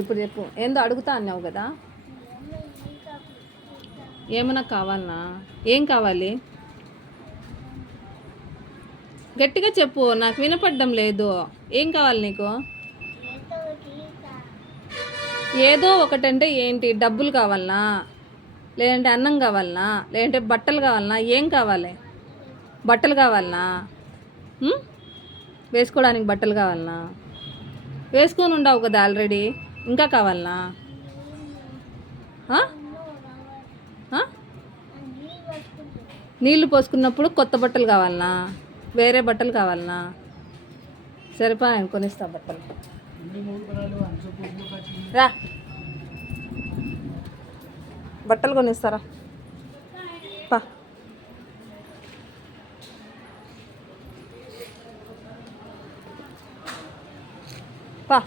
ఇప్పుడు చెప్పు. ఏందో అడుగుతా అన్నావు కదా, ఏమన్నా కావాలనా? ఏం కావాలి? గట్టిగా చెప్పు, నాకు వినపడడం లేదు. ఏం కావాలి నీకు? ఏదో ఒకటంటే ఏంటి? డబ్బులు కావాలనా, లేదంటే అన్నం కావాలనా, లేదంటే బట్టలు కావాలనా? ఏం కావాలి? బట్టలు కావాలనా? వేసుకోవడానికి బట్టలు కావాలనా? వేసుకొని ఉండవు కదా ఆల్రెడీ, ఇంకా కావాలనా? నీళ్లు పోసుకున్నప్పుడు కొత్త బట్టలు కావాలనా, వేరే బట్టలు కావాలనా? సరిపా, నేను కొనిస్తా బట్టలు. రా, బట్టలు కొనిస్తారా? పా. పా.